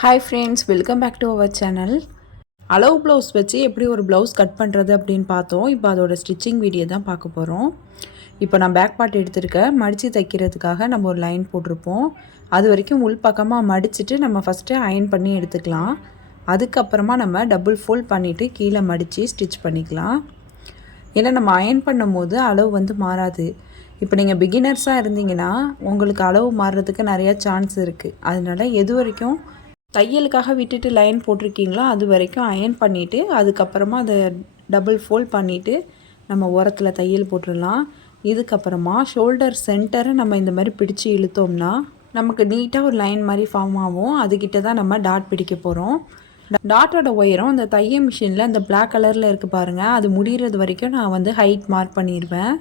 Hi friends, welcome back to our channel. அளவு blouse வச்சு எப்படி ஒரு ப்ளவுஸ் கட் பண்ணுறது அப்படின்னு பார்த்தோம். இப்போ அதோட ஸ்டிச்சிங் வீடியோ தான் பார்க்க போகிறோம். இப்போ நான் பேக் பார்ட் எடுத்திருக்கேன். மடித்து தைக்கிறதுக்காக நம்ம ஒரு லைன் போட்டிருப்போம். அது வரைக்கும் உள் பக்கமாக மடிச்சுட்டு நம்ம ஃபஸ்ட்டு அயன் பண்ணி எடுத்துக்கலாம். அதுக்கப்புறமா நம்ம டபுள் ஃபோல்ட் பண்ணிவிட்டு கீழே மடித்து ஸ்டிச் பண்ணிக்கலாம். ஏன்னா நம்ம அயன் பண்ணும் போது அளவு வந்து மாறாது. இப்போ நீங்கள் பிகினர்ஸாக இருந்தீங்கன்னா உங்களுக்கு அளவு மாறுறதுக்கு நிறையா சான்ஸ் இருக்குது. அதனால் எது வரைக்கும் தையலுக்காக விட்டுட்டு லைன் போட்டிருக்கீங்களோ அது வரைக்கும் அயன் பண்ணிவிட்டு அதுக்கப்புறமா அதை டபுள் ஃபோல்ட் பண்ணிவிட்டு நம்ம ஓரத்தில் தையல் போட்டுடலாம். இதுக்கப்புறமா ஷோல்டர் சென்டரை நம்ம இந்த மாதிரி பிடிச்சி இழுத்தோம்னா நமக்கு நீட்டாக ஒரு லைன் மாதிரி ஃபார்ம் ஆகும். அதுக்கிட்ட தான் நம்ம டாட் பிடிக்க போகிறோம். டாட்டோட உயரம் அந்த தையல் மிஷினில் அந்த பிளாக் கலரில் இருக்குது பாருங்கள், அது முடிகிறது வரைக்கும் நான் வந்து ஹைட் மார்க் பண்ணிடுவேன்.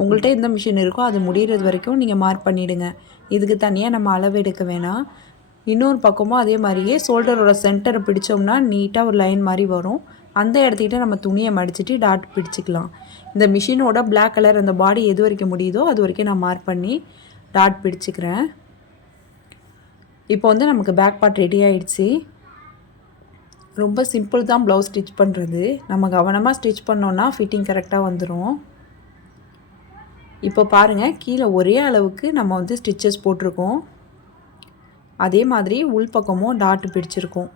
உங்கள்கிட்ட எந்த மிஷின் இருக்கோ அது முடிகிறது வரைக்கும் நீங்கள் மார்க் பண்ணிவிடுங்க. இதுக்கு தனியாக நம்ம அளவு எடுக்க வேணாம். இன்னொரு பக்கமும் அதே மாதிரியே ஷோல்டரோட சென்டரை பிடிச்சோம்னா நீட்டாக ஒரு லைன் மாதிரி வரும். அந்த இடத்துக்கிட்ட நம்ம துணியை மடிச்சுட்டு டாட் பிடிச்சிக்கலாம். இந்த மிஷினோட பிளாக் கலர் அந்த பாடி எது வரைக்கும் முடியுதோ அது வரைக்கும் நான் மார்க் பண்ணி டாட் பிடிச்சிக்கிறேன். இப்போ வந்து நமக்கு பேக் பார்ட் ரெடி ஆகிடுச்சு. ரொம்ப சிம்பிள் தான் ப்ளவுஸ் ஸ்டிச் பண்ணுறது. நம்ம கவனமாக ஸ்டிச் பண்ணோன்னா ஃபிட்டிங் கரெக்டாக வந்துடும். இப்போ பாருங்கள், கீழே ஒரே அளவுக்கு நம்ம வந்து ஸ்டிச்சஸ் போட்டிருக்கோம். அதே மாதிரி உள் பக்கமும் டாட் பிடிச்சிருக்கோம்.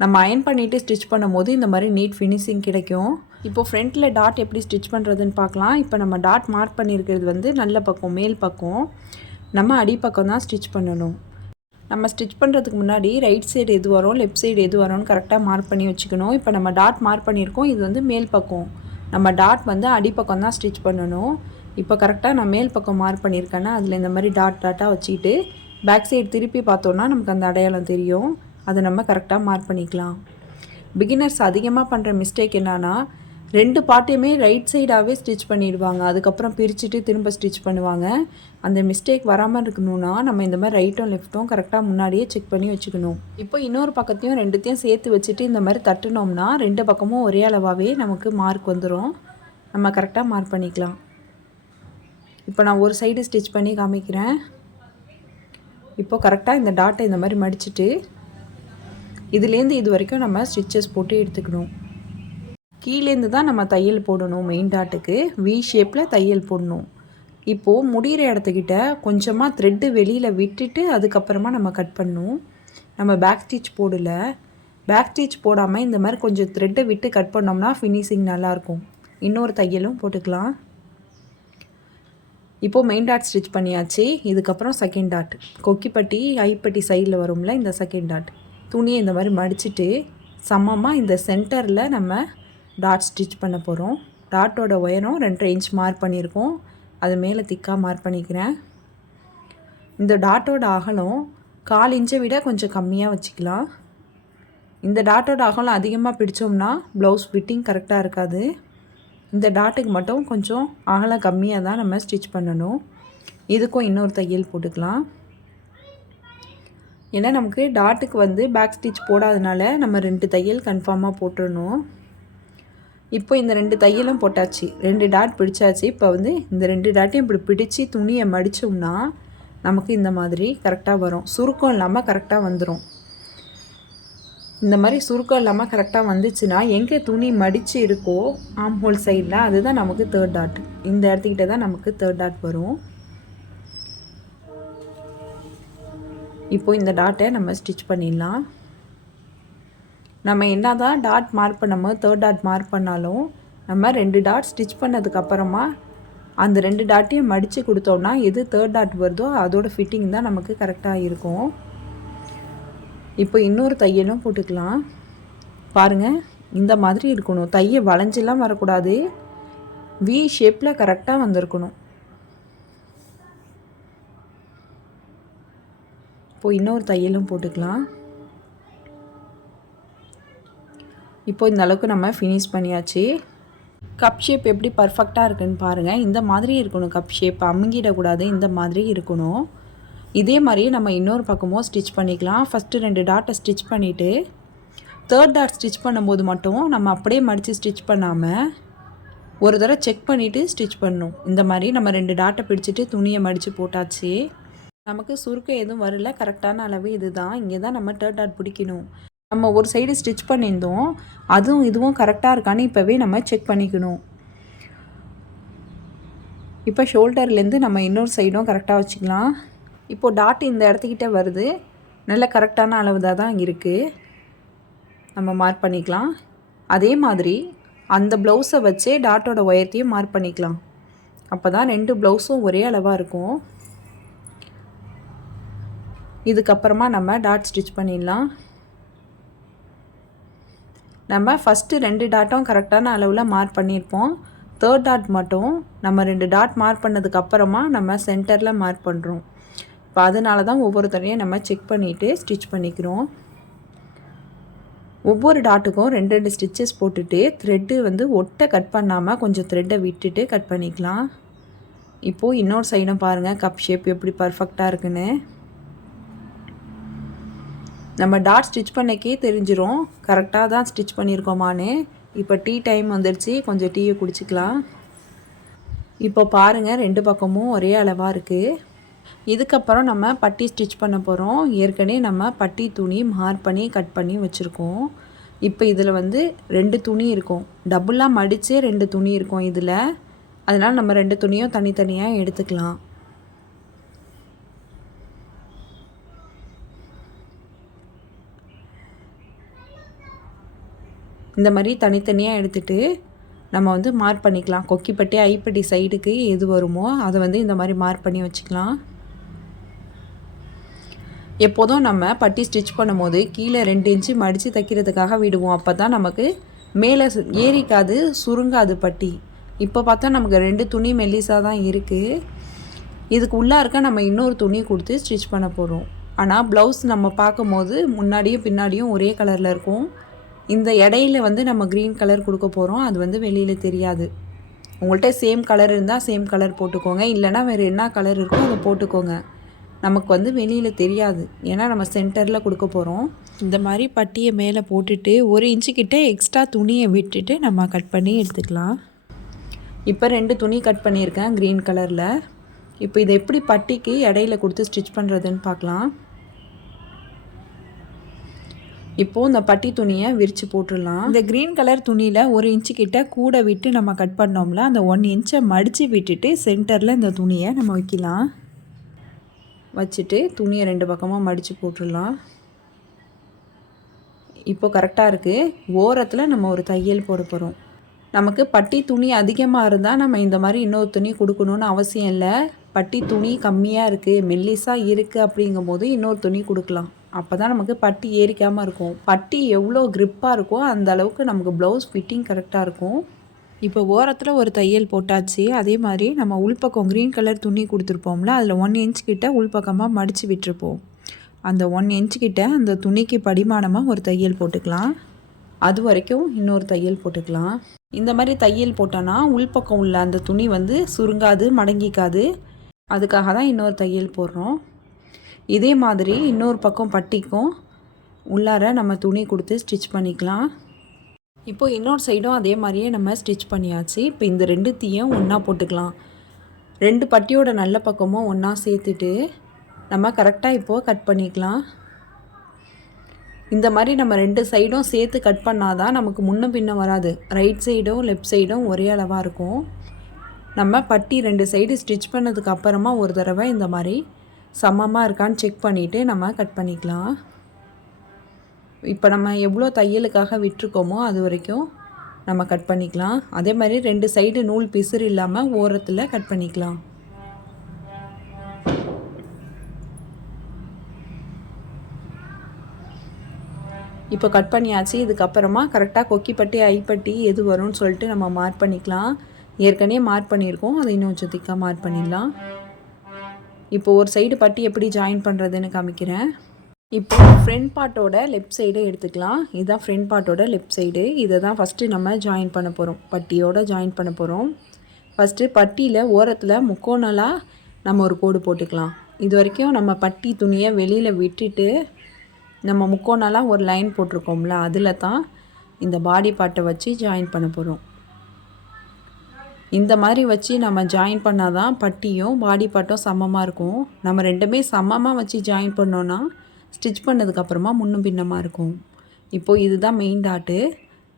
நம்ம அயன் பண்ணிவிட்டு ஸ்டிச் பண்ணும் போது இந்த மாதிரி நீட் ஃபினிஷிங் கிடைக்கும். இப்போது ஃப்ரண்ட்டில் டாட் எப்படி ஸ்டிச் பண்ணுறதுன்னு பார்க்கலாம். இப்போ நம்ம டாட் மார்க் பண்ணியிருக்கிறது வந்து நல்ல பக்கம், மேல் பக்கம். நம்ம அடிப்பக்கம் தான் ஸ்டிச் பண்ணணும். நம்ம ஸ்டிச் பண்ணுறதுக்கு முன்னாடி ரைட் சைடு எது வரும், லெஃப்ட் சைடு எது வரும்னு கரெக்டாக மார்க் பண்ணி வச்சுக்கணும். இப்போ நம்ம டாட் மார்க் பண்ணியிருக்கோம், இது வந்து மேல் பக்கம். நம்ம டாட் வந்து அடிப்பக்கம் தான் ஸ்டிச் பண்ணணும். இப்போ கரெக்டாக நான் மேல் பக்கம் மார்க் பண்ணியிருக்கேன்னா அதில் இந்த மாதிரி டாட் டாட்டாக வச்சுக்கிட்டு பேக் சைடு திருப்பி பார்த்தோன்னா நமக்கு அந்த அடையாளம் தெரியும். அதை நம்ம கரெக்டாக மார்க் பண்ணிக்கலாம். பிகினர்ஸ் அதிகமாக பண்ணுற மிஸ்டேக் என்னன்னா, ரெண்டு பார்ட்டையுமே ரைட் சைடாகவே ஸ்டிச் பண்ணிடுவாங்க. அதுக்கப்புறம் பிரிச்சுட்டு திரும்ப ஸ்டிச் பண்ணுவாங்க. அந்த மிஸ்டேக் வராமல் இருக்கணும்னா நம்ம இந்த மாதிரி ரைட்டும் லெஃப்ட்டும் கரெக்டாக முன்னாடியே செக் பண்ணி வச்சுக்கணும். இப்போ இன்னொரு பக்கத்தையும் ரெண்டுத்தையும் சேர்த்து வச்சுட்டு இந்த மாதிரி தட்டுனோம்னா ரெண்டு பக்கமும் ஒரே அளவாகவே நமக்கு மார்க் வந்துடும். நம்ம கரெக்டாக மார்க் பண்ணிக்கலாம். இப்போ நான் ஒரு சைடு ஸ்டிச் பண்ணி காமிக்கிறேன். இப்போது கரெக்டாக இந்த டாட்டை இந்த மாதிரி மடிச்சுட்டு இதுலேருந்து இது வரைக்கும் நம்ம ஸ்டிச்சஸ் போட்டு எடுத்துக்கணும். கீழேருந்து தான் நம்ம தையல் போடணும். மெயின் டாட்டுக்கு வி ஷேப்பில் தையல் போடணும். இப்போது முடிகிற இடத்துக்கிட்ட கொஞ்சமாக த்ரெட்டு வெளியில் விட்டுட்டு அதுக்கப்புறமா நம்ம கட் பண்ணணும். நம்ம பேக் ஸ்டிச் போடலை. பேக் ஸ்டிச் போடாமல் இந்த மாதிரி கொஞ்சம் த்ரெட்டை விட்டு கட் பண்ணோம்னா ஃபினிஷிங் நல்லாயிருக்கும். இன்னொரு தையலும் போட்டுக்கலாம். இப்போது மெயின் டாட் ஸ்டிச் பண்ணியாச்சு. இதுக்கப்புறம் செகண்ட் டாட், கொக்கிப்பட்டி ஐப்பட்டி சைடில் வரும்ல, இந்த செகண்ட் டாட் துணியை இந்த மாதிரி மடிச்சுட்டு சமமாக இந்த சென்டரில் நம்ம டாட் ஸ்டிச் பண்ண போகிறோம். டாட்டோட உயரம் 2.5 இன்ச் மார்க் பண்ணியிருக்கோம். அது மேலே திக்காக மார்க் பண்ணிக்கிறேன். இந்த டாட்டோட அகலம் 1/4 இன்ச்சை விட கொஞ்சம் கம்மியாக வச்சுக்கலாம். இந்த டாட்டோட அகலம் அதிகமாக பிடிச்சோம்னா ப்ளவுஸ் ஃபிட்டிங் கரெக்டாக இருக்காது. இந்த டாட்டுக்கு மட்டும் கொஞ்சம் அகலம் கம்மியாக தான் நம்ம ஸ்டிச் பண்ணணும். இதுக்கும் இன்னொரு தையல் போட்டுக்கலாம். ஏன்னா நமக்கு டாட்டுக்கு வந்து பேக் ஸ்டிச் போடாதனால நம்ம 2 தையல் கன்ஃபார்மாக போட்டுடணும். இப்போ இந்த 2 தையலும் போட்டாச்சு, 2 டாட் பிடிச்சாச்சு. இப்போ வந்து இந்த 2 டாட்டையும் இப்படி பிடிச்சி துணியை மடித்தோம்னா நமக்கு இந்த மாதிரி கரெக்டாக வரும். சுருக்கம் இல்லாமல் கரெக்டாக வந்துடும். இந்த மாதிரி சுருக்கம் இல்லாமல் கரெக்டாக வந்துச்சுன்னா எங்கே துணி மடித்து இருக்கோ ஆம் ஹோல் சைடில் அதுதான் நமக்கு தேர்ட் டாட். இந்த இடத்துக்கிட்ட தான் நமக்கு தேர்ட் டாட் வரும். இப்போது இந்த டாட்டை நம்ம ஸ்டிச் பண்ணிடலாம். நம்ம என்ன தான் டாட் மார்க் பண்ணாமல் தேர்ட் டாட் மார்க் பண்ணாலும் நம்ம 2 டாட் ஸ்டிச் பண்ணதுக்கப்புறமா அந்த 2 டாட்டையும் மடித்து கொடுத்தோம்னா எது தேர்ட் டாட் வருதோ அதோட ஃபிட்டிங் தான் நமக்கு கரெக்டாக இருக்கும். இப்போ இன்னொரு தையலும் போட்டுக்கலாம். பாருங்கள், இந்த மாதிரி இருக்கணும். தையல் வளைஞ்செல்லாம் வரக்கூடாது. வி ஷேப்பில் கரெக்டாக வந்திருக்கணும். இப்போ இன்னொரு தையலும் போட்டுக்கலாம். இப்போ இந்த அளவுக்கு நம்ம ஃபினிஷ் பண்ணியாச்சு. கப் ஷேப் எப்படி பர்ஃபெக்டாக இருக்குன்னு பாருங்கள். இந்த மாதிரி இருக்கணும். கப் ஷேப் அமுங்கிடக்கூடாது. இந்த மாதிரி இருக்கணும். இதே மாதிரியே நம்ம இன்னொரு பக்கமும் ஸ்டிச் பண்ணிக்கலாம். ஃபஸ்ட்டு 2 டாட்டை ஸ்டிச் பண்ணிவிட்டு தேர்ட் டாட் ஸ்டிச் பண்ணும்போது மட்டும் நம்ம அப்படியே மடித்து ஸ்டிச் பண்ணாமல் ஒரு தடவை செக் பண்ணிவிட்டு ஸ்டிச் பண்ணணும். இந்த மாதிரி நம்ம 2 டாட்டை பிடிச்சிட்டு துணியை மடித்து போட்டாச்சு. நமக்கு சுருக்கம் எதுவும் வரல, கரெக்டான அளவு இதுதான். இங்கே தான் நம்ம தேர்ட் டாட் பிடிக்கணும். நம்ம ஒரு சைடு ஸ்டிச் பண்ணியிருந்தோம், அதுவும் இதுவும் கரெக்டாக இருக்கான்னு இப்போவே நம்ம செக் பண்ணிக்கணும். இப்போ ஷோல்டர்லேருந்து நம்ம இன்னொரு சைடும் கரெக்டாக வச்சுக்கலாம். இப்போது டாட் இந்த இடத்துக்கிட்ட வருது, நல்ல கரெக்டான அளவு தான் இருக்குது. நம்ம மார்க் பண்ணிக்கலாம். அதே மாதிரி அந்த ப்ளவுஸை வச்சே டாட்டோட உயரத்தையும் மார்க் பண்ணிக்கலாம். அப்போ தான் 2 ப்ளவுஸும் ஒரே அளவாக இருக்கும். இதுக்கப்புறமா நம்ம டாட் ஸ்டிச் பண்ணிடலாம். நம்ம ஃபஸ்ட்டு 2 டாட்டும் கரெக்டான அளவில் மார்க் பண்ணியிருப்போம். தேர்ட் டாட் மட்டும் நம்ம 2 டாட் மார்க் பண்ணதுக்கப்புறமா நம்ம சென்டரில் மார்க் பண்ணுறோம். இப்போ அதனால தான் ஒவ்வொரு தடையும் நம்ம செக் பண்ணிவிட்டு ஸ்டிச் பண்ணிக்கிறோம். ஒவ்வொரு டாட்டுக்கும் 2 ஸ்டிச்சஸ் போட்டுட்டு த்ரெட்டு வந்து ஒட்டை கட் பண்ணாமல் கொஞ்சம் த்ரெட்டை விட்டுட்டு கட் பண்ணிக்கலாம். இப்போது இன்னொரு சைடும் பாருங்கள் கப் ஷேப் எப்படி பர்ஃபெக்டாக இருக்குன்னு. நம்ம டாட் ஸ்டிச் பண்ணக்கே தெரிஞ்சிரும் கரெக்டாக தான் ஸ்டிச் பண்ணியிருக்கோமான்னு. இப்போ டீ டைம் வந்துடுச்சு, கொஞ்சம் டீயை குடிச்சிக்கலாம். இப்போ பாருங்கள் 2 பக்கமும் ஒரே அளவாக இருக்குது. இதுக்கப்புறம் நம்ம பட்டி ஸ்டிச் பண்ண போகிறோம். ஏற்கனவே நம்ம பட்டி துணி மார்க் பண்ணி கட் பண்ணி வச்சுருக்கோம். இப்போ இதில் வந்து 2 துணி இருக்கும், டபுளாக மடித்து 2 துணி இருக்கும் இதில். அதனால் நம்ம 2 துணியும் தனித்தனியாக எடுத்துக்கலாம். இந்த மாதிரி தனித்தனியாக எடுத்துகிட்டு நம்ம வந்து மார்க் பண்ணிக்கலாம். கொக்கிப்பட்டி ஐப்பட்டி சைடுக்கு எது வருமோ அதை வந்து இந்த மாதிரி மார்க் பண்ணி வச்சுக்கலாம். எப்போதும் நம்ம பட்டி ஸ்டிச் பண்ணும்போது கீழே 2 இன்ச்சு மடித்து தைக்கிறதுக்காக விடுவோம். அப்போ தான் நமக்கு மேலே ஏறிக்காது, சுருங்காது பட்டி. இப்போ பார்த்தா நமக்கு 2 துணி மெல்லிஸாக தான் இருக்குது. இதுக்கு உள்ளார்க்க நம்ம இன்னொரு துணி கொடுத்து ஸ்டிச் பண்ண போகிறோம். ஆனால் ப்ளவுஸ் நம்ம பார்க்கும்போது முன்னாடியும் பின்னாடியும் ஒரே கலரில் இருக்கும். இந்த இடையில வந்து நம்ம க்ரீன் கலர் கொடுக்க போகிறோம், அது வந்து வெளியில் தெரியாது. உங்கள்கிட்ட சேம் கலர் இருந்தால் சேம் கலர் போட்டுக்கோங்க, இல்லைனா வேறு என்ன கலர் இருக்கோ அதை போட்டுக்கோங்க. நமக்கு வந்து வெளியில் தெரியாது, ஏன்னா நம்ம சென்டரில் கொடுக்க போகிறோம். இந்த மாதிரி பட்டியை மேலே போட்டுட்டு 1 இன்ச்சு கிட்ட எக்ஸ்ட்ரா துணியை விட்டுட்டு நம்ம கட் பண்ணி எடுத்துக்கலாம். இப்போ 2 துணி கட் பண்ணியிருக்கேன் க்ரீன் கலரில். இப்போ இதை எப்படி பட்டிக்கு இடையில கொடுத்து ஸ்டிச் பண்ணுறதுன்னு பார்க்கலாம். இப்போது இந்த பட்டி துணியை விரித்து போட்டுடலாம். இந்த க்ரீன் கலர் துணியில் 1 இன்ச்சு கிட்ட கூட விட்டு நம்ம கட் பண்ணோம்ல, அந்த 1 இன்ச்சை மடித்து விட்டுட்டு சென்டரில் இந்த துணியை நம்ம வைக்கலாம். வச்சுட்டு துணியை 2 பக்கமாக மடித்து போட்டுடலாம். இப்போ கரெக்டாக இருக்குது. ஓரத்தில் நம்ம ஒரு தையல் போட போகிறோம். நமக்கு பட்டி துணி அதிகமாக இருந்தால் நம்ம இந்த மாதிரி இன்னொரு துணி கொடுக்கணுன்னு அவசியம் இல்லை. பட்டி துணி கம்மியாக இருக்குது, மெல்லிஸாக இருக்குது அப்படிங்கும்போது இன்னொரு துணி கொடுக்கலாம். அப்போ தான் நமக்கு பட்டி ஏறிக்காமல் இருக்கும். பட்டி எவ்வளோ க்ரிப்பாக இருக்கோ அந்த அளவுக்கு நமக்கு ப்ளவுஸ் ஃபிட்டிங் கரெக்டாக இருக்கும். இப்போ ஓரத்தில் ஒரு தையல் போட்டாச்சு. அதே மாதிரி நம்ம உள்பக்கம் க்ரீன் கலர் துணி கொடுத்துருப்போம்ல, அதில் 1 இன்ச் கிட்ட உள்பக்கமாக மடித்து விட்டுருப்போம். அந்த 1 இன்ச் கிட்ட அந்த துணிக்கு படிமானமாக ஒரு தையல் போட்டுக்கலாம். அது வரைக்கும் இன்னொரு தையல் போட்டுக்கலாம். இந்த மாதிரி தையல் போட்டோன்னா உள்பக்கம் உள்ள அந்த துணி வந்து சுருங்காது, மடங்கிக்காது. அதுக்காக தான் இன்னொரு தையல் போடுறோம். இதே மாதிரி இன்னொரு பக்கம் பட்டிக்கும் உள்ளார நம்ம துணி கொடுத்து ஸ்டிச் பண்ணிக்கலாம். இப்போது இன்னொரு சைடும் அதே மாதிரியே நம்ம ஸ்டிச் பண்ணியாச்சு. இப்போ இந்த 2த்தையும் ஒன்றா போட்டுக்கலாம். 2 பட்டியோட நல்ல பக்கமும் ஒன்றா சேர்த்துட்டு நம்ம கரெக்டாக இப்போது கட் பண்ணிக்கலாம். இந்த மாதிரி நம்ம 2 சைடும் சேர்த்து கட் பண்ணால் தான் நமக்கு முன்ன பின்ன வராது. ரைட் சைடும் லெஃப்ட் சைடும் ஒரே அளவாக இருக்கும். நம்ம பட்டி 2 சைடு ஸ்டிச் பண்ணதுக்கு அப்புறமா ஒரு தடவை இந்த மாதிரி சமமாக இருக்கான்னு செக் பண்ணிவிட்டு நம்ம கட் பண்ணிக்கலாம். இப்போ நம்ம எவ்வளோ தையலுக்காக விட்டுருக்கோமோ அது வரைக்கும் நம்ம கட் பண்ணிக்கலாம். அதே மாதிரி 2 சைடு நூல் பிசுறு இல்லாமல் ஓரத்தில் கட் பண்ணிக்கலாம். இப்போ கட் பண்ணியாச்சு. இதுக்கப்புறமா கரெக்டாக கொக்கிப்பட்டி ஐப்பட்டி எது வரும்னு சொல்லிட்டு நம்ம மார்க் பண்ணிக்கலாம். ஏற்கனவே மார்க் பண்ணியிருக்கோம், அதை இன்னும் கொஞ்சம் திக்காக மார்க் பண்ணிடலாம். இப்போ ஒரு சைடு பட்டி எப்படி ஜாயின் பண்ணுறதுன்னு காமிக்கிறேன். இப்போ ஃப்ரண்ட் பார்ட்டோட லெஃப்ட் சைடு எடுத்துக்கலாம். இதுதான் ஃப்ரண்ட் பார்ட்டோட லெஃப்ட் சைடு. இதை தான் ஃபஸ்ட்டு நம்ம ஜாயின் பண்ண போகிறோம், பட்டியோடு ஜாயின் பண்ண போகிறோம். ஃபஸ்ட்டு பட்டியில் ஓரத்தில் முக்கோணலாக நம்ம ஒரு கோடு போட்டுக்கலாம். இது வரைக்கும் நம்ம பட்டி துணியை வெளியில் விட்டுட்டு நம்ம முக்கோணலாக ஒரு லைன் போட்டிருக்கோம்ல, அதில் தான் இந்த பாடி பார்ட்டை வச்சு ஜாயின் பண்ண போகிறோம். இந்த மாதிரி வச்சு நம்ம ஜாயின் பண்ணால் தான் பட்டியும் பாடி பார்ட்டும் சமமாக இருக்கும். நம்ம ரெண்டுமே சமமாக வச்சு ஜாயின் பண்ணோன்னா ஸ்டிச் பண்ணதுக்கப்புறமா முன்னும் பின்னமாக இருக்கும். இப்போது இதுதான் மெயின் டாட்டு.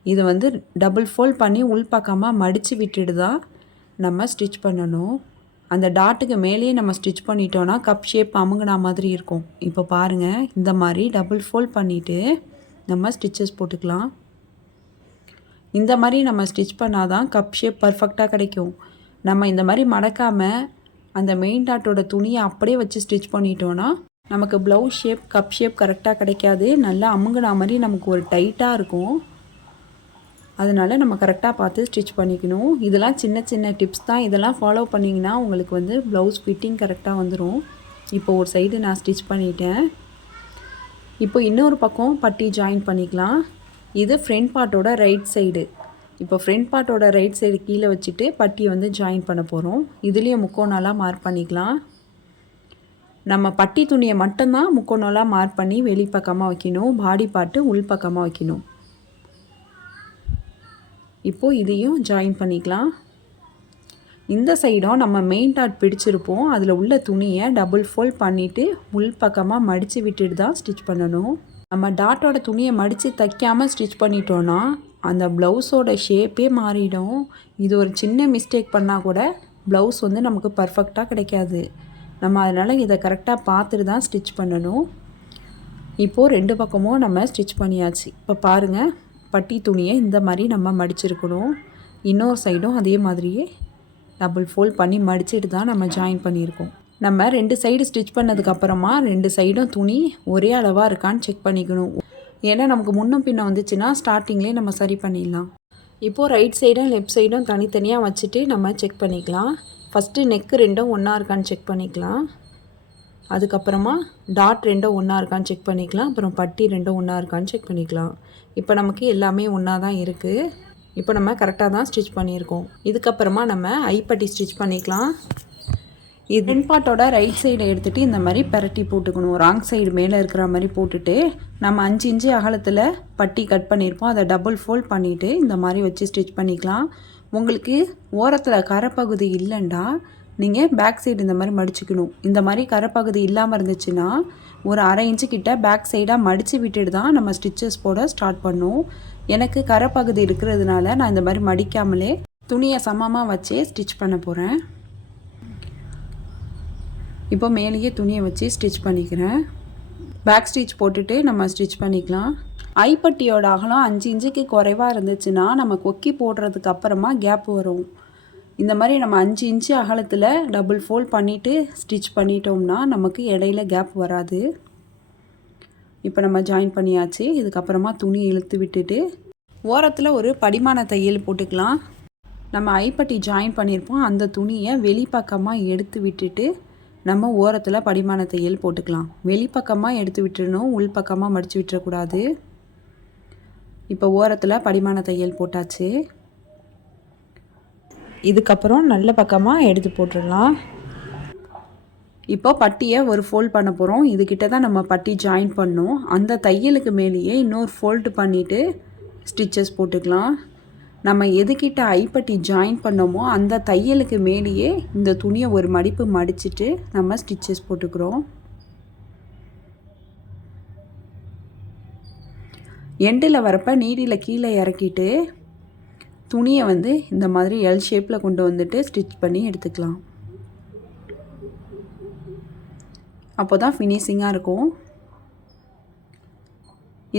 இது வந்து டபுள் ஃபோல்ட் பண்ணி உள்பக்கமாக மடித்து விட்டுட்டு தான் நம்ம ஸ்டிச் பண்ணணும். அந்த டாட்டுக்கு மேலேயே நம்ம ஸ்டிச் பண்ணிட்டோன்னா கப் ஷேப் அமுங்கினா மாதிரி இருக்கும். இப்போ பாருங்கள், இந்த மாதிரி டபுள் ஃபோல்ட் பண்ணிவிட்டு நம்ம ஸ்டிச்சஸ் போட்டுக்கலாம். இந்த மாதிரி நம்ம ஸ்டிச் பண்ணால் தான் கப் ஷேப் பர்ஃபெக்டாக கிடைக்கும். நம்ம இந்த மாதிரி மடக்காமல் அந்த மெயின் டாட்டோட துணியை அப்படியே வச்சு ஸ்டிச் பண்ணிட்டோன்னா நமக்கு ப்ளவுஸ் ஷேப் கப் ஷேப் கரெக்டாக கிடைக்காது. நல்லா அமுங்கினா மாதிரி நமக்கு ஒரு டைட்டாக இருக்கும். அதனால் நம்ம கரெக்டாக பார்த்து ஸ்டிச் பண்ணிக்கணும். இதெல்லாம் சின்ன சின்ன டிப்ஸ் தான். இதெல்லாம் ஃபாலோ பண்ணிங்கன்னா உங்களுக்கு வந்து ப்ளவுஸ் ஃபிட்டிங் கரெக்டாக வந்துடும். இப்போ ஒரு சைடு நான் ஸ்டிச் பண்ணிட்டேன். இப்போ இன்னொரு பக்கம் பட்டி ஜாயின் பண்ணிக்கலாம். இது ஃப்ரண்ட் பார்ட்டோட ரைட் சைடு. இப்போ ஃப்ரண்ட் பார்ட்டோட ரைட் சைடு கீழே வச்சுட்டு பட்டி வந்து ஜாயின் பண்ண போகிறோம். இதுலேயும் முக்கோணாலாக மார்க் பண்ணிக்கலாம். நம்ம பட்டி துணியை மட்டும்தான் முக்கோணாலாக மார்க் பண்ணி வெளிப்பக்கமாக வைக்கணும். பாடி பார்ட்டு உள்பக்கமாக வைக்கணும். இப்போது இதையும் ஜாயின் பண்ணிக்கலாம். இந்த சைடும் நம்ம மெயின் டாட் பிடிச்சிருப்போம். அதில் உள்ள துணியை டபுள் ஃபோல்ட் பண்ணிவிட்டு உள்பக்கமாக மடித்து விட்டுட்டு தான் ஸ்டிச் பண்ணணும். நம்ம டாட்டோட துணியை மடித்து தைக்காமல் ஸ்டிச் பண்ணிட்டோன்னா அந்த ப்ளவுஸோட ஷேப்பே மாறிடும். இது ஒரு சின்ன மிஸ்டேக் பண்ணால் கூட ப்ளவுஸ் வந்து நமக்கு பர்ஃபெக்டாக கிடைக்காது. நம்ம அதனால் இதை கரெக்டாக பார்த்துட்டு தான் ஸ்டிச் பண்ணணும். இப்போது ரெண்டு பக்கமும் நம்ம ஸ்டிச் பண்ணியாச்சு. இப்போ பாருங்கள், பட்டி துணியை இந்த மாதிரி நம்ம மடிச்சிருக்கணும். இன்னொரு சைடும் அதே மாதிரியே டபுள் ஃபோல்ட் பண்ணி மடிச்சுட்டு தான் நம்ம ஜாயின் பண்ணியிருக்கோம். நம்ம ரெண்டு சைடு ஸ்டிச் பண்ணதுக்கப்புறமா ரெண்டு சைடும் துணி ஒரே அளவாக இருக்கான்னு செக் பண்ணிக்கணும். ஏன்னா நமக்கு முன்னும் பின்ன வந்துச்சுன்னா ஸ்டார்டிங்லேயே நம்ம சரி பண்ணிடலாம். இப்போது ரைட் சைடும் லெஃப்ட் சைடும் தனித்தனியாக வச்சுட்டு நம்ம செக் பண்ணிக்கலாம். ஃபஸ்ட்டு நெக்கு ரெண்டும் ஒன்றா இருக்கான்னு செக் பண்ணிக்கலாம். அதுக்கப்புறமா டாட் ரெண்டும் ஒன்றா இருக்கான்னு செக் பண்ணிக்கலாம். அப்புறம் பட்டி ரெண்டும் ஒன்றா இருக்கான்னு செக் பண்ணிக்கலாம். இப்போ நமக்கு எல்லாமே ஒன்றா தான் இருக்குது. இப்போ நம்ம கரெக்டாக தான் ஸ்டிச் பண்ணியிருக்கோம். இதுக்கப்புறமா நம்ம ஐப்பட்டி ஸ்டிச் பண்ணிக்கலாம். இது ஃப்ரண்ட் பார்ட்டோட ரைட் சைடை எடுத்துகிட்டு இந்த மாதிரி பெரட்டி போட்டுக்கணும். ராங் சைடு மேலே இருக்கிற மாதிரி போட்டுட்டு நம்ம 5 இன்ச்சு அகலத்தில் பட்டி கட் பண்ணியிருப்போம். அதை டபுள் ஃபோல்ட் பண்ணிவிட்டு இந்த மாதிரி வச்சு ஸ்டிச் பண்ணிக்கலாம். உங்களுக்கு ஓரத்தில் கரைப்பகுதி இல்லைண்டா நீங்கள் பேக் சைடு இந்த மாதிரி மடிச்சுக்கணும். இந்த மாதிரி கரைப்பகுதி இல்லாமல் இருந்துச்சுன்னா ஒரு 1/2 இன்ச்சு கிட்ட பேக் சைடாக மடித்து விட்டுட்டு தான் நம்ம ஸ்டிச்சஸ் போட ஸ்டார்ட் பண்ணோம். எனக்கு கரைப்பகுதி இருக்கிறதுனால நான் இந்த மாதிரி மடிக்காமலே துணியை சமமாக வச்சே ஸ்டிச் பண்ண போகிறேன். இப்போ மேலேயே துணியை வச்சு ஸ்டிச் பண்ணிக்கிறேன். பேக் ஸ்டிச் போட்டுட்டு நம்ம ஸ்டிச் பண்ணிக்கலாம். ஐப்பட்டியோட அகலம் 5 இன்ச்சுக்கு குறைவாக இருந்துச்சுன்னா நம்ம கொக்கி போடுறதுக்கு அப்புறமா கேப் வரும். இந்த மாதிரி நம்ம 5 இன்ச்சு அகலத்தில் டபுள் ஃபோல்ட் பண்ணிவிட்டு ஸ்டிச் பண்ணிட்டோம்னா நமக்கு இடையில கேப் வராது. இப்போ நம்ம ஜாயின் பண்ணியாச்சு. இதுக்கப்புறமா துணி இழுத்து விட்டுட்டு ஓரத்தில் ஒரு படிமான தையல் போட்டுக்கலாம். நம்ம ஐப்பட்டி ஜாயின் பண்ணியிருப்போம். அந்த துணியை வெளிப்பக்கமாக எடுத்து விட்டுட்டு நம்ம ஓரத்தில் படிமான தையல் போட்டுக்கலாம். வெளிப்பக்கமாக எடுத்து விட்டுறணும், உள்பக்கமாக மடித்து விட்டுறக்கூடாது. இப்போ ஓரத்தில் படிமான தையல் போட்டாச்சு. இதுக்கப்புறம் நல்ல பக்கமாக எடுத்து போட்டுடலாம். இப்போ பட்டியை ஒரு ஃபோல்ட் பண்ண போகிறோம். இதுக்கிட்ட தான் நம்ம பட்டி ஜாயின் பண்ணோம். அந்த தையலுக்கு மேலேயே இன்னொரு ஃபோல்டு பண்ணிவிட்டு ஸ்டிச்சஸ் போட்டுக்கலாம். நம்ம எதுக்கிட்ட ஐப்பட்டி ஜாயின் பண்ணோமோ அந்த தையலுக்கு மேலேயே இந்த துணியை ஒரு மடிப்பு மடிச்சுட்டு நம்ம ஸ்டிச்சஸ் போட்டுக்கிறோம். எண்டில் வரப்போ நீடியில் கீழே இறக்கிட்டு துணியை வந்து இந்த மாதிரி எல் ஷேப்பில் கொண்டு வந்துட்டு ஸ்டிச் பண்ணி எடுத்துக்கலாம். அப்போ தான் ஃபினிஷிங்காக இருக்கும்.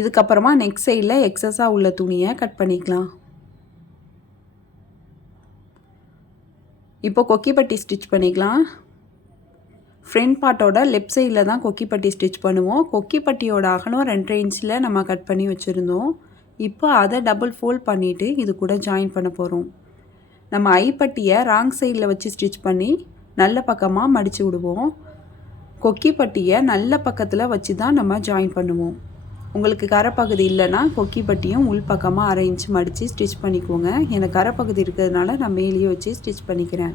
இதுக்கப்புறமா நெக் சைடில் எக்ஸஸாக உள்ள துணியை கட் பண்ணிக்கலாம். இப்போ கொக்கி பட்டி ஸ்டிச் பண்ணிக்கலாம். ஃப்ரண்ட் பார்ட்டோட லெஃப்ட் சைடில் தான் கொக்கி பட்டி ஸ்டிச் பண்ணுவோம். கொக்கி பட்டியோட அகலம் 2.5 இன்ச்சில் நம்ம கட் பண்ணி வச்சுருந்தோம். இப்போ அதை டபுள் ஃபோல்ட் பண்ணிவிட்டு இது கூட ஜாயின் பண்ண போகிறோம். நம்ம ஐப்பட்டியை ராங் சைடில் வச்சு ஸ்டிச் பண்ணி நல்ல பக்கமாக மடித்து விடுவோம். கொக்கி பட்டியை நல்ல பக்கத்தில் வச்சு தான் நம்ம ஜாயின் பண்ணுவோம். உங்களுக்கு கரைப்பகுதி இல்லைன்னா கொக்கி பட்டியும் உள் பக்கமாக 1/2 இன்ச்சு மடித்து ஸ்டிச் பண்ணிக்கோங்க. எனக்கு கரைப்பகுதி இருக்கிறதுனால நான் மேலேயே வச்சு ஸ்டிச் பண்ணிக்கிறேன்.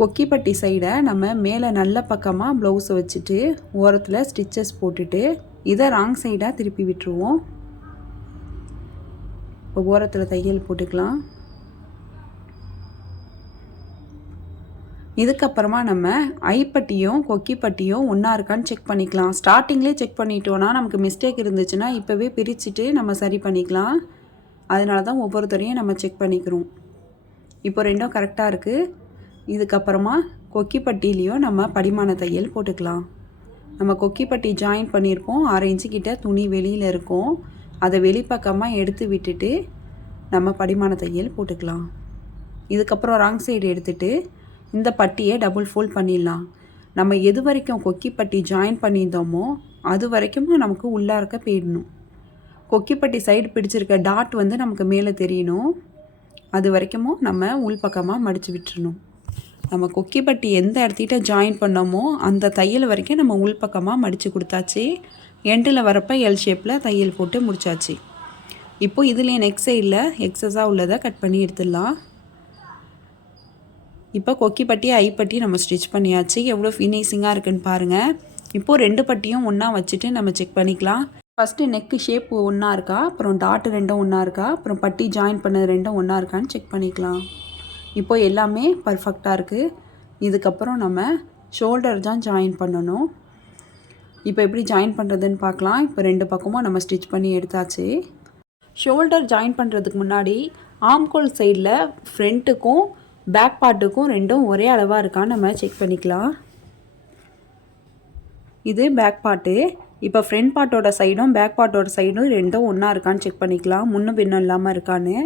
கொக்கி பட்டி சைடை நம்ம மேலே நல்ல பக்கமாக ப்ளவுஸை வச்சுட்டு ஓரத்தில் ஸ்டிச்சஸ் போட்டுட்டு இதை ராங் சைடாக திருப்பி விட்டுருவோம். இப்போ ஓரத்தில் தையல் போட்டுக்கலாம். இதுக்கப்புறமா நம்ம ஐப்பட்டியும் கொக்கி பட்டியும் ஒன்றா இருக்கான்னு செக் பண்ணிக்கலாம். ஸ்டார்டிங்லேயே செக் பண்ணிட்டோன்னா நமக்கு மிஸ்டேக் இருந்துச்சுன்னா இப்போவே பிரிச்சுட்டு நம்ம சரி பண்ணிக்கலாம். அதனால தான் ஒவ்வொருத்தரையும் நம்ம செக் பண்ணிக்கிறோம். இப்போ ரெண்டும் கரெக்டாக இருக்குது. இதுக்கப்புறமா கொக்கி பட்டிலையும் நம்ம படிமான தையல் போட்டுக்கலாம். நம்ம கொக்கி பட்டி ஜாயின் பண்ணியிருப்போம். 6 இன்ச்சு கிட்ட துணி வெளியில் இருக்கும். அதை வெளிப்பக்கமாக எடுத்து விட்டுட்டு நம்ம படிமான தையல் போட்டுக்கலாம். இதுக்கப்புறம் ராங் சைடு எடுத்துகிட்டு இந்த பட்டியை டபுள் ஃபோல்ட் பண்ணிடலாம். நம்ம எது வரைக்கும் கொக்கி பட்டி ஜாயின் பண்ணியிருந்தோமோ அது வரைக்கும் நமக்கு உள்ளார்க்க போயிடணும். கொக்கி பட்டி சைடு பிடிச்சிருக்க டாட் வந்து நமக்கு மேலே தெரியணும். அது வரைக்கும் நம்ம உள்பக்கமாக மடித்து விட்டுறணும். நம்ம கொக்கி பட்டி எந்த இடத்திட்ட ஜாயின் பண்ணோமோ அந்த தையல் வரைக்கும் நம்ம உள்பக்கமாக மடித்து கொடுத்தாச்சு. எண்டில் வரப்போ எல் ஷேப்பில் தையல் போட்டு முடிச்சாச்சு. இப்போது இதுலேயே நெக் சைடில் எக்ஸஸாக உள்ளதை கட் பண்ணி எடுத்துடலாம். இப்போ கொக்கி பட்டி ஐப்பட்டி நம்ம ஸ்டிச் பண்ணியாச்சு. எவ்வளோ ஃபினிஷிங்காக இருக்குன்னு பாருங்கள். இப்போது 2 பட்டியும் ஒன்றா வச்சுட்டு நம்ம செக் பண்ணிக்கலாம். ஃபஸ்ட்டு நெக்கு ஷேப் ஒன்றா இருக்கா, அப்புறம் டாட்டு ரெண்டும் ஒன்றா இருக்கா, அப்புறம் பட்டி ஜாயின் பண்ணது ரெண்டும் ஒன்றா இருக்கான்னு செக் பண்ணிக்கலாம். இப்போது எல்லாமே பர்ஃபெக்டாக இருக்குது. இதுக்கப்புறம் நம்ம ஷோல்டர் தான் ஜாயின் பண்ணணும். இப்போ எப்படி ஜாயின் பண்ணுறதுன்னு பார்க்கலாம். இப்போ 2 பக்கமும் நம்ம ஸ்டிச் பண்ணி எடுத்தாச்சு. ஷோல்டர் ஜாயின் பண்ணுறதுக்கு முன்னாடி ஆம்கோல் சைடில் ஃப்ரண்ட்டுக்கும் பேக் பார்ட்டுக்கும் ரெண்டும் ஒரே அளவாக இருக்கான்னு நம்ம செக் பண்ணிக்கலாம். இது பேக் பார்ட்டு. இப்போ ஃப்ரண்ட் பார்ட்டோட சைடும் பேக் பார்ட்டோட சைடும் ரெண்டும் ஒன்றா இருக்கான்னு செக் பண்ணிக்கலாம். முன்னும் பின்னும் இல்லாமல் இருக்கான்னு.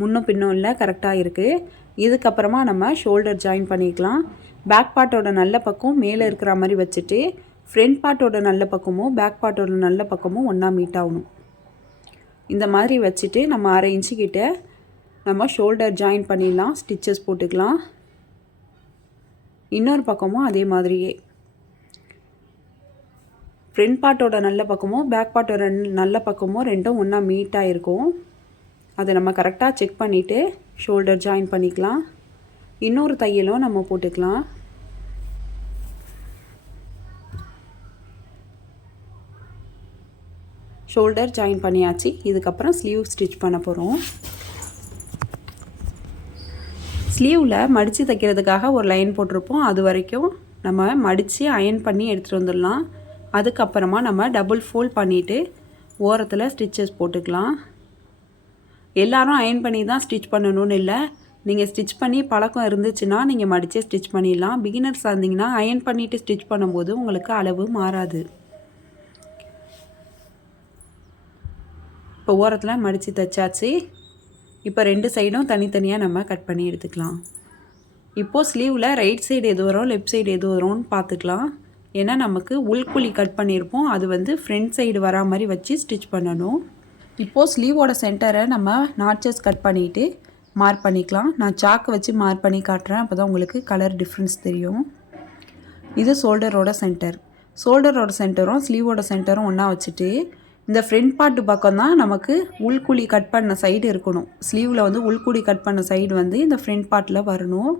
முன்னும் பின்னும் இல்லை, கரெக்டாக இருக்குது. இதுக்கப்புறமா நம்ம ஷோல்டர் ஜாயின் பண்ணிக்கலாம். பேக் பார்ட்டோட நல்ல பக்கம் மேலே இருக்கிற மாதிரி வச்சுட்டு ஃப்ரண்ட் பார்ட்டோட நல்ல பக்கமும் பேக் பார்ட்டோட நல்ல பக்கமும் ஒன்றா மீட் ஆகணும். இந்த மாதிரி வச்சுட்டு நம்ம 1/2 இன்ச்சு கிட்ட நம்ம ஷோல்டர் ஜாயின் பண்ணிடலாம். ஸ்டிச்சஸ் போட்டுக்கலாம். இன்னொரு பக்கமும் அதே மாதிரியே ஃப்ரண்ட் பார்ட்டோட நல்ல பக்கமும் பேக் பார்ட்டோட நல்ல பக்கமும் ரெண்டும் ஒன்றா மீட் ஆகிருக்கும். அதை நம்ம கரெக்டாக செக் பண்ணிவிட்டு ஷோல்டர் ஜாயின் பண்ணிக்கலாம். இன்னொரு தையலும் நம்ம போட்டுக்கலாம். ஷோல்டர் ஜாயின் பண்ணியாச்சு. இதுக்கப்புறம் ஸ்லீவ் ஸ்டிச் பண்ண போகிறோம். ஸ்லீவில் மடித்து தைக்கிறதுக்காக ஒரு லைன் போட்டிருப்போம். அது வரைக்கும் நம்ம மடித்து அயன் பண்ணி எடுத்துகிட்டு வந்துடலாம். அதுக்கப்புறமா நம்ம டபுள் ஃபோல்ட் பண்ணிவிட்டு ஓரத்தில் ஸ்டிச்சஸ் போட்டுக்கலாம். எல்லோரும் அயன் பண்ணி தான் ஸ்டிச் பண்ணணும்னு இல்லை. நீங்கள் ஸ்டிச் பண்ணி பழக்கம் இருந்துச்சுன்னா நீங்கள் மடித்து ஸ்டிச் பண்ணிடலாம். பிகினர்ஸாக இருந்தீங்கன்னா அயன் பண்ணிவிட்டு ஸ்டிச் பண்ணும்போது உங்களுக்கு அளவு மாறாது. இப்போ ஓரத்தில் மடித்து தைச்சாச்சு. இப்போ 2 சைடும் தனித்தனியாக நம்ம கட் பண்ணி எடுத்துக்கலாம். இப்போது ஸ்லீவில் ரைட் சைடு எது வரும் லெஃப்ட் சைடு எது வரும்னு பார்த்துக்கலாம். ஏன்னா நமக்கு உள்குழி கட் பண்ணியிருப்போம். அது வந்து ஃப்ரண்ட் சைடு வரா மாதிரி வச்சு ஸ்டிச் பண்ணணும். இப்போது ஸ்லீவோட சென்டரை நம்ம நாட்சஸ் கட் பண்ணிவிட்டு மார்க் பண்ணிக்கலாம். நான் சாக்கு வச்சு மார்க் பண்ணி காட்டுறேன். அப்போ தான் உங்களுக்கு கலர் டிஃப்ரென்ஸ் தெரியும். இது ஷோல்டரோட சென்டர். ஷோல்டரோட சென்டரும் ஸ்லீவோட சென்டரும் ஒன்றா வச்சுட்டு இந்த ஃப்ரண்ட் பார்ட்டு பக்கம் தான் நமக்கு உள்குழி கட் பண்ண சைடு இருக்கணும். ஸ்லீவில் வந்து உள்குழி கட் பண்ண சைடு வந்து இந்த ஃப்ரண்ட் பார்ட்டில் வரணும்.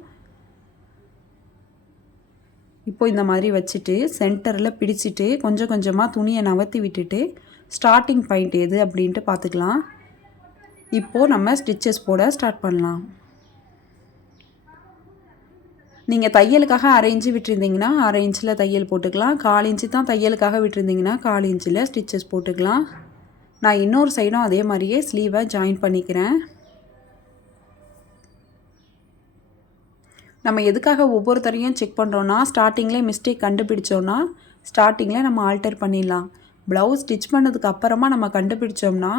இப்போ இந்த மாதிரி வச்சுட்டு சென்டரில் பிடிச்சிட்டு கொஞ்சம் கொஞ்சமாக துணியை நகர்த்தி விட்டுட்டு ஸ்டார்டிங் பாயிண்ட் எது அப்படின்ட்டு பார்த்துக்கலாம். இப்போது நம்ம ஸ்டிச்சஸ் போட ஸ்டார்ட் பண்ணலாம். நீங்கள் தையலுக்காக 1/2 இன்ச்சு விட்டுருந்தீங்கன்னா 1/2 இன்ச்சில் தையல் போட்டுக்கலாம். 1/4 இன்ச்சு தான் தையலுக்காக விட்டுருந்தீங்கன்னா 1/4 இன்ச்சில் ஸ்டிச்சஸ் போட்டுக்கலாம். நான் இன்னொரு சைடும் அதே மாதிரியே ஸ்லீவை ஜாயின் பண்ணிக்கிறேன். நம்ம எதுக்காக ஒவ்வொருத்தரையும் செக் பண்ணுறோன்னா ஸ்டார்டிங்கில் மிஸ்டேக் கண்டுபிடிச்சோன்னா ஸ்டார்டிங்கில் நம்ம ஆல்டர் பண்ணிடலாம். ப்ளவுஸ் ஸ்டிச் பண்ணதுக்கு அப்புறமா நம்ம கண்டுபிடிச்சோம்னா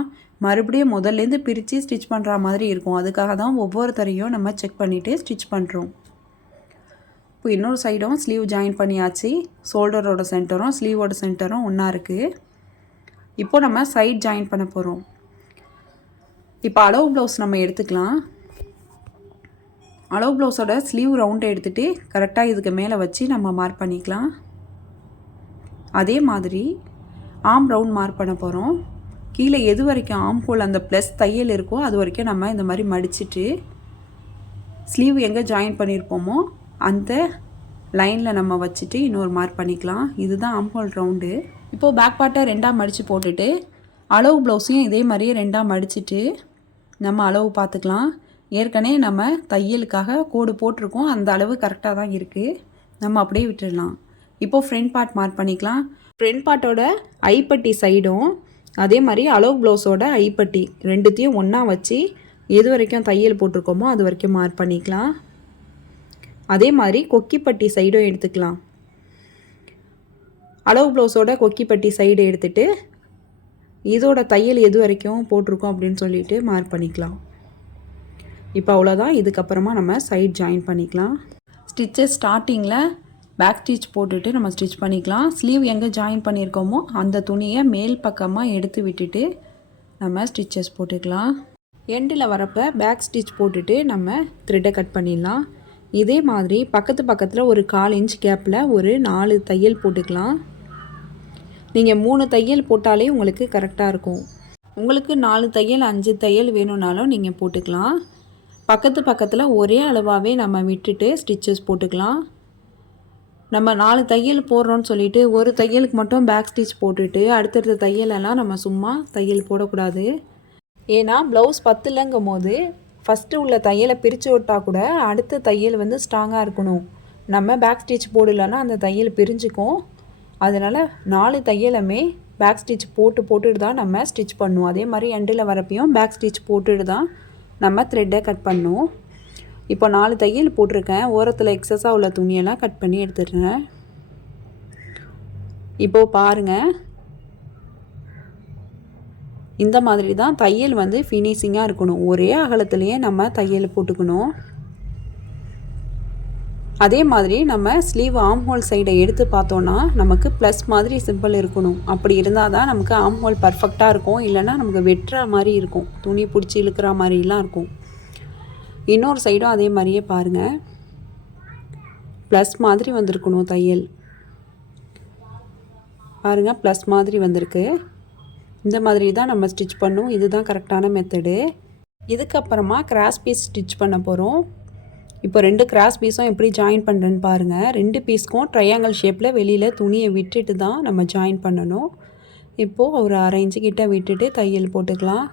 மறுபடியும் முதல்லேருந்து பிரித்து ஸ்டிச் பண்ணுற மாதிரி இருக்கும். அதுக்காக தான் ஒவ்வொருத்தரையும் நம்ம செக் பண்ணிவிட்டு ஸ்டிச் பண்ணுறோம். இப்போ இன்னொரு சைடும் ஸ்லீவ் ஜாயின் பண்ணியாச்சு. ஷோல்டரோட சென்டரும் ஸ்லீவோட சென்டரும் ஒன்றா இருக்குது. இப்போ நம்ம சைட் ஜாயின் பண்ண போகிறோம். இப்போ அளவு ப்ளவுஸ் நம்ம எடுத்துக்கலாம். அளவு ப்ளவுஸோட ஸ்லீவ் ரவுண்டை எடுத்துகிட்டு கரெக்டாக இதுக்கு மேலே வச்சு நம்ம மார்க் பண்ணிக்கலாம். அதே மாதிரி ஆம் ரவுண்ட் மார்க் பண்ண போகிறோம். கீழே எது வரைக்கும் ஆம் ஹோல் அந்த ப்ளஸ் தையல் இருக்கோ அது வரைக்கும் நம்ம இந்த மாதிரி மடிச்சுட்டு ஸ்லீவ் எங்கே ஜாயின் பண்ணியிருப்போமோ அந்த லைனில் நம்ம வச்சுட்டு இன்னொரு மார்க் பண்ணிக்கலாம். இதுதான் ஆம் ஹோல் ரவுண்டு. இப்போது பேக் பார்ட்டை 2ஆக மடித்து போட்டுட்டு அளவு ப்ளவுஸையும் இதே மாதிரியே 2ஆக மடிச்சுட்டு நம்ம அளவு பார்த்துக்கலாம். ஏற்கனவே நம்ம தையலுக்காக கோடு போட்டிருக்கோம், அந்த அளவு கரெக்டாக தான் இருக்குது. நம்ம அப்படியே விட்டுடலாம். இப்போது ஃப்ரண்ட் பார்ட் மார்க் பண்ணிக்கலாம். ஃப்ரண்ட் பார்ட்டோட ஐப்பட்டி சைடும் அதே மாதிரி அளவு ப்ளவுஸோட ஐப்பட்டி ரெண்டுத்தையும் ஒன்றா வச்சு எது வரைக்கும் தையல் போட்டிருக்கோமோ அது வரைக்கும் மார்க் பண்ணிக்கலாம். அதே மாதிரி கொக்கிப்பட்டி சைடும் எடுத்துக்கலாம். அளவு ப்ளவுஸோட கொக்கிப்பட்டி சைடு எடுத்துகிட்டு இதோட தையல் எது வரைக்கும் போட்டிருக்கோம் அப்படின்னு சொல்லிட்டு மார்க் பண்ணிக்கலாம். இப்போ அவ்வளோதான். இதுக்கப்புறமா நம்ம சைட் ஜாயின் பண்ணிக்கலாம். ஸ்டிச்சஸ் ஸ்டார்டிங்கில் பேக் ஸ்டிச் போட்டுட்டு நம்ம ஸ்டிச் பண்ணிக்கலாம். ஸ்லீவ் எங்கே ஜாயின் பண்ணியிருக்கோமோ அந்த துணியை மேல் பக்கமாக எடுத்து விட்டுட்டு நம்ம ஸ்டிச்சஸ் போட்டுக்கலாம். எண்டில் வரப்போ பேக் ஸ்டிச் போட்டுட்டு நம்ம த்ரெட்டை கட் பண்ணிடலாம். இதே மாதிரி பக்கத்தில் ஒரு 1/4 இன்ச் கேப்பில் ஒரு 4 தையல் போட்டுக்கலாம். நீங்கள் 3 தையல் போட்டாலே உங்களுக்கு கரெக்டாக இருக்கும். உங்களுக்கு 4 தையல் 5 தையல் வேணும்னாலும் நீங்கள் போட்டுக்கலாம். பக்கத்தில் ஒரே அளவாகவே நம்ம விட்டுட்டு ஸ்டிச்சஸ் போட்டுக்கலாம். நம்ம 4 தையல் போடுறோன்னு சொல்லிவிட்டு ஒரு தையலுக்கு மட்டும் பேக் ஸ்டிச் போட்டுட்டு அடுத்தடுத்த தையலெல்லாம் நம்ம சும்மா தையல் போடக்கூடாது. ஏன்னா ப்ளவுஸ் பத்தலைங்கும் போது ஃபஸ்ட்டு உள்ள தையலை பிரித்து விட்டால் கூட அடுத்த தையல் வந்து ஸ்ட்ராங்காக இருக்கணும். நம்ம பேக் ஸ்டிச் போடலைன்னா அந்த தையல் பிரிஞ்சுக்கும். அதனால் 4 தையலுமே பேக் ஸ்டிச் போட்டுட்டு தான் நம்ம ஸ்டிச் பண்ணுவோம். அதே மாதிரி எண்டில் வரப்பையும் பேக் ஸ்டிச் போட்டுட்டு தான் நம்ம த்ரெட்டை கட் பண்ணுவோம். இப்போ 4 தையல் போட்டிருக்கேன். ஓரத்தில் எக்ஸஸாக உள்ள துணியெல்லாம் கட் பண்ணி எடுத்துடுறேன். இப்போது பாருங்கள், இந்த மாதிரி தான் தையல் வந்து ஃபினிஷிங்காக இருக்கணும். ஒரே அகலத்துலேயே நம்ம தையல் போட்டுக்கணும். அதே மாதிரி நம்ம ஸ்லீவ் ஆம் ஹோல் சைடை எடுத்து பார்த்தோன்னா நமக்கு ப்ளஸ் மாதிரி சிம்பிள் இருக்கணும். அப்படி இருந்தால் தான் நமக்கு ஆம் ஹோல் பர்ஃபெக்டாக இருக்கும். இல்லைன்னா நமக்கு வெட்டுற மாதிரி இருக்கும், துணி பிடிச்சி இழுக்கிற மாதிரிலாம் இருக்கும். இன்னொரு சைடும் அதே மாதிரியே பாருங்கள், ப்ளஸ் மாதிரி வந்திருக்கணும் தையல். பாருங்கள், ப்ளஸ் மாதிரி வந்திருக்கு. இந்த மாதிரி தான் நம்ம ஸ்டிச் பண்ணோம். இதுதான் கரெக்டான மெத்தடு. இதுக்கப்புறமா கிராஸ் பீஸ் ஸ்டிச் பண்ண போகிறோம். இப்போ 2 கிராஸ் பீஸும் எப்படி ஜாயின் பண்ணுறேன்னு பாருங்கள். 2 பீஸ்க்கும் ட்ரையாங்கிள் ஷேப்பில் வெளியில் துணியை விட்டுட்டு தான் நம்ம ஜாயின் பண்ணணும். இப்போது ஒரு 1/2 இன்ச்சு கிட்ட விட்டுட்டு தையல் போட்டுக்கலாம்.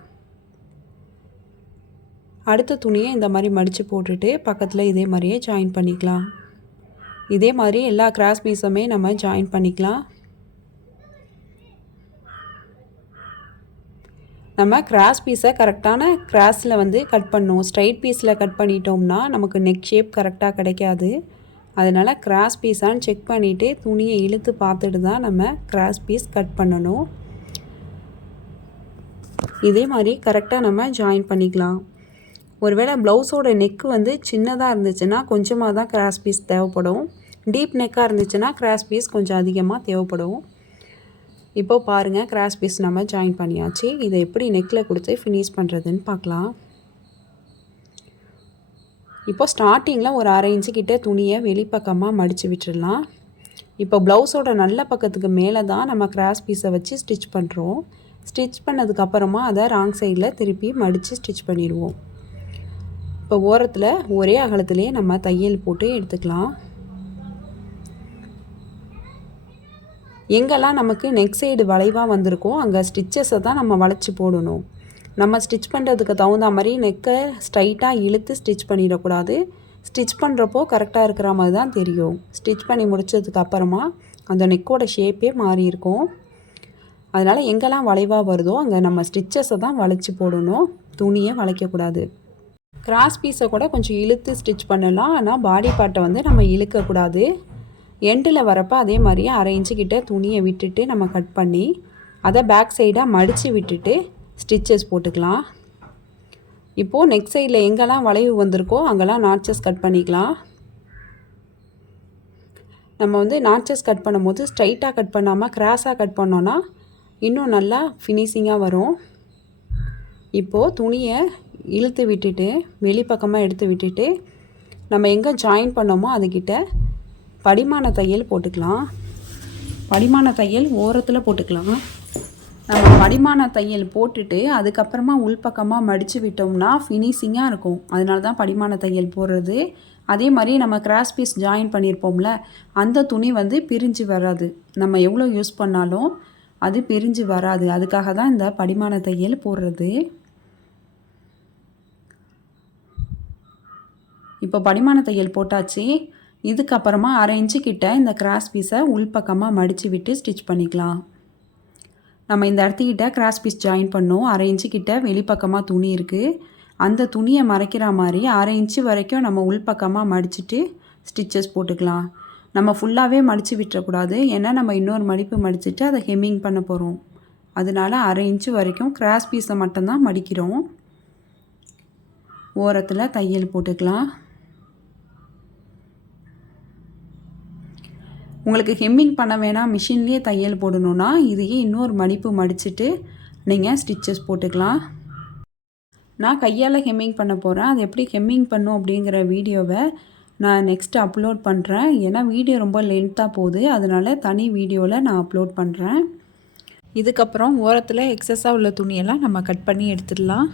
அடுத்த துணியை இந்த மாதிரி மடித்து போட்டுட்டு பக்கத்தில் இதே மாதிரியே ஜாயின் பண்ணிக்கலாம். இதே மாதிரி எல்லா கிராஸ் பீஸுமே நம்ம ஜாயின் பண்ணிக்கலாம். நம்ம கிராஸ் பீஸை கரெக்டான கிராஸில் வந்து கட் பண்ணணும். ஸ்ட்ரைட் பீஸில் கட் பண்ணிட்டோம்னா நமக்கு நெக் ஷேப் கரெக்டாக கிடைக்காது. அதனால் கிராஸ் பீஸான்னு செக் பண்ணிவிட்டு துணியை இழுத்து பார்த்துட்டு தான் நம்ம கிராஸ் பீஸ் கட் பண்ணணும். இதே மாதிரி கரெக்டாக நம்ம ஜாயின் பண்ணிக்கலாம். ஒருவேளை ப்ளவுஸோட நெக்கு வந்து சின்னதாக இருந்துச்சுன்னா கொஞ்சமாக தான் கிராஸ் பீஸ் தேவைப்படும். டீப் நெக்காக இருந்துச்சுன்னா கிராஸ் பீஸ் கொஞ்சம் அதிகமாக தேவைப்படும். இப்போது பாருங்கள், கிராஸ் பீஸ் நம்ம ஜாயின் பண்ணியாச்சு. இதை எப்படி நெக்கில் கொடுத்து ஃபினிஷ் பண்ணுறதுன்னு பார்க்கலாம். இப்போ ஸ்டார்டிங்கில் ஒரு 1/2 இன்ச்சு கிட்ட துணியை வெளிப்பக்கமாக மடித்து விட்டுடலாம். இப்போ ப்ளவுஸோட நல்ல பக்கத்துக்கு மேலே தான் நம்ம கிராஸ் பீஸை வச்சு ஸ்டிச் பண்ணுறோம். ஸ்டிச் பண்ணதுக்கப்புறமா அதை ராங் சைடில் திருப்பி மடித்து ஸ்டிச் பண்ணிடுவோம். இப்போ ஓரத்தில் ஒரே அகலத்திலேயே நம்ம தையல் போட்டு எடுத்துக்கலாம். எங்கெல்லாம் நமக்கு நெக் சைடு வளைவாக வந்திருக்கோ அங்கே ஸ்டிச்சஸை தான் நம்ம வளைச்சி போடணும். நம்ம ஸ்டிச் பண்ணுறதுக்கு தகுந்த மாதிரி நெக்கை ஸ்ட்ரைட்டாக இழுத்து ஸ்டிச் பண்ணிடக்கூடாது. ஸ்டிச் பண்ணுறப்போ கரெக்டாக இருக்கிற மாதிரி தான் தெரியும். ஸ்டிச் பண்ணி முடித்ததுக்கு அப்புறமா அந்த நெக்கோட ஷேப்பே மாறி இருக்கும். அதனால் எங்கெல்லாம் வளைவாக வருதோ அங்கே நம்ம ஸ்டிச்சஸை தான் வளைச்சி போடணும், துணியை வளைக்கக்கூடாது. கிராஸ் பீஸை கூட கொஞ்சம் இழுத்து ஸ்டிச் பண்ணலாம். ஆனால் பாடி பார்ட்டை வந்து நம்ம இழுக்கக்கூடாது. எண்டில் வரப்போ அதே மாதிரி 1/2 இன்ச்சு கிட்ட துணியை விட்டுட்டு நம்ம கட் பண்ணி அதை பேக் சைடாக மடித்து விட்டுட்டு ஸ்டிச்சஸ் போட்டுக்கலாம். இப்போது நெக் சைடில் எங்கெல்லாம் வளைவு வந்திருக்கோ அங்கெல்லாம் நாட்சஸ் கட் பண்ணிக்கலாம். நம்ம வந்து நாட்சஸ் கட் பண்ணும்போது ஸ்ட்ரைட்டாக கட் பண்ணாமல் கிராஸாக கட் பண்ணோன்னா இன்னும் நல்லா ஃபினிஷிங்காக வரும். இப்போது துணியை இழுத்து விட்டுட்டு வெளிப்பக்கமாக எடுத்து விட்டுட்டு நம்ம எங்கே ஜாயின் பண்ணோமோ அதுக்கிட்ட படிமான தையல் போட்டுக்கலாம். படிமான தையல் ஓரத்தில் போட்டுக்கலாம். நம்ம படிமான தையல் போட்டுட்டு அதுக்கப்புறமா உள்பக்கமாக மடித்து விட்டோம்னா ஃபினிஷிங்காக இருக்கும். அதனால தான் படிமான தையல் போடுறது. அதே மாதிரி நம்ம கிராஸ் பீஸ் ஜாயின் பண்ணியிருப்போம்ல, அந்த துணி வந்து பிரிஞ்சு வராது. நம்ம எவ்வளோ யூஸ் பண்ணாலும் அது பிரிஞ்சு வராது. அதுக்காக தான் இந்த படிமான தையல் போடுறது. இப்போ படிமான தையல் போட்டாச்சு. இதுக்கப்புறமா 1/2 இன்ச்சு கிட்ட இந்த கிராஸ் பீஸை உள்பக்கமாக மடித்து விட்டு ஸ்டிச் பண்ணிக்கலாம். நம்ம இந்த இடத்துக்கிட்ட கிராஸ் பீஸ் ஜாயின் பண்ணோம். 1/2 இன்ச்சு கிட்ட வெளிப்பக்கமாக துணி இருக்குது. அந்த துணியை மறைக்கிற மாதிரி 1/2 இன்ச்சு வரைக்கும் நம்ம உள்பக்கமாக மடிச்சுட்டு ஸ்டிச்சஸ் போட்டுக்கலாம். நம்ம ஃபுல்லாகவே மடித்து விட்டுறக்கூடாது. ஏன்னா நம்ம இன்னொரு மடிப்பு மடிச்சுட்டு அதை ஹெம்மிங் பண்ண போகிறோம். அதனால 1/2 இன்ச்சு வரைக்கும் கிராஸ் பீஸை மட்டும்தான் மடிக்கிறோம். ஓரத்தில் தையல் போட்டுக்கலாம். உங்களுக்கு ஹெம்மிங் பண்ண வேணாம், மிஷின்லேயே தையல் போடணுன்னா இதையே இன்னொரு மடிப்பு மடிச்சுட்டு நீங்கள் ஸ்டிச்சஸ் போட்டுக்கலாம். நான் கையால் ஹெம்மிங் பண்ண போகிறேன். அது எப்படி ஹெம்மிங் பண்ணும் அப்படிங்கிற வீடியோவை நான் நெக்ஸ்ட்டு அப்லோட் பண்ணுறேன். ஏன்னா வீடியோ ரொம்ப லென்த்தாக போகுது, அதனால் தனி வீடியோவில் நான் அப்லோட் பண்ணுறேன். இதுக்கப்புறம் ஓரத்தில் எக்ஸஸாக உள்ள துணியெல்லாம் நம்ம கட் பண்ணி எடுத்துடலாம்.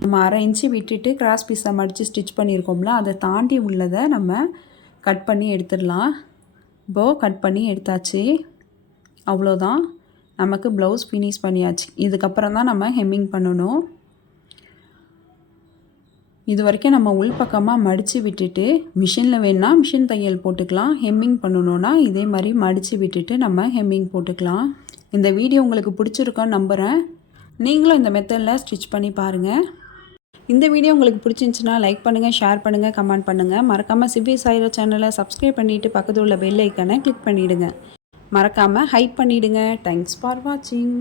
நம்ம 1/2 இன்ச்சு விட்டுட்டு கிராஸ் பீஸை மடித்து ஸ்டிச் பண்ணியிருக்கோம்ல, அதை தாண்டி உள்ளதை நம்ம கட் பண்ணி எடுத்துடலாம். இப்போது கட் பண்ணி எடுத்தாச்சு. அவ்வளோதான், நமக்கு ப்ளவுஸ் ஃபினிஷ் பண்ணியாச்சு. இதுக்கப்புறம் தான் நம்ம ஹெம்மிங் பண்ணணும். இது வரைக்கும் நம்ம உள்பக்கமாக மடித்து விட்டுட்டு மிஷினில் வேணுன்னா மிஷின் தையல் போட்டுக்கலாம். ஹெம்மிங் பண்ணணுன்னா இதே மாதிரி மடித்து விட்டுட்டு நம்ம ஹெம்மிங் போட்டுக்கலாம். இந்த வீடியோ உங்களுக்கு பிடிச்சிருக்கோன்னு நம்புகிறேன். நீங்களும் இந்த மெத்தடில் ஸ்டிச் பண்ணி பாருங்கள். இந்த வீடியோ உங்களுக்கு பிடிச்சிருந்துச்சுன்னா லைக் பண்ணுங்கள், ஷேர் பண்ணுங்கள், கமெண்ட் பண்ணுங்கள். மறக்காமல் சிவி சாய்ரா சேனலை சப்ஸ்கிரைப் பண்ணிவிட்டு பக்கத்தில் உள்ள பெல் ஐக்கானை கிளிக் பண்ணிவிடுங்க. மறக்காமல் ஹைப் பண்ணிவிடுங்க. தேங்க்ஸ் ஃபார் வாட்சிங்.